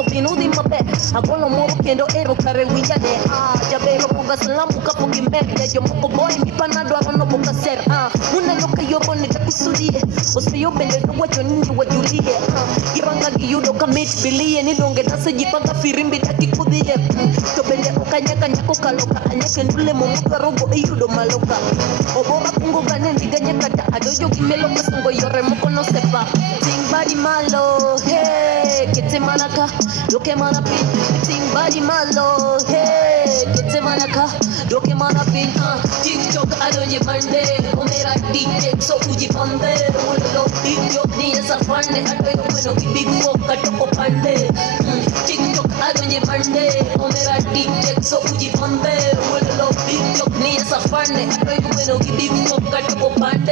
so pinudi mabe agolo mo kendo ero kare winjane jabero buga salamu kapo gimbele yo moko boy mi panado no boka ser una loka yo bone takusudie osiyo bende wacho nini wajulie ibanga giyudo kamit bilie ni donge tase jipanga firimbi takikudhie to bende okanyaka nyako kaloka anyake ndule mo rogo iyudo maloka obora kungo gane ndiganye kata adojo gimelo kasungo yore moko no sepa ting body malo hey kete manaka loke mana pin ting body malo hey kete manaka loke mana pin TikTok adonye bande omera DJ so uji pande ulo TikTok ni esa fande adoyo bueno ki big walk katoko pande TikTok adonye bande omera DJ so uji pande ulo TikTok ni esa fande adoyo bueno ki big walk katoko pande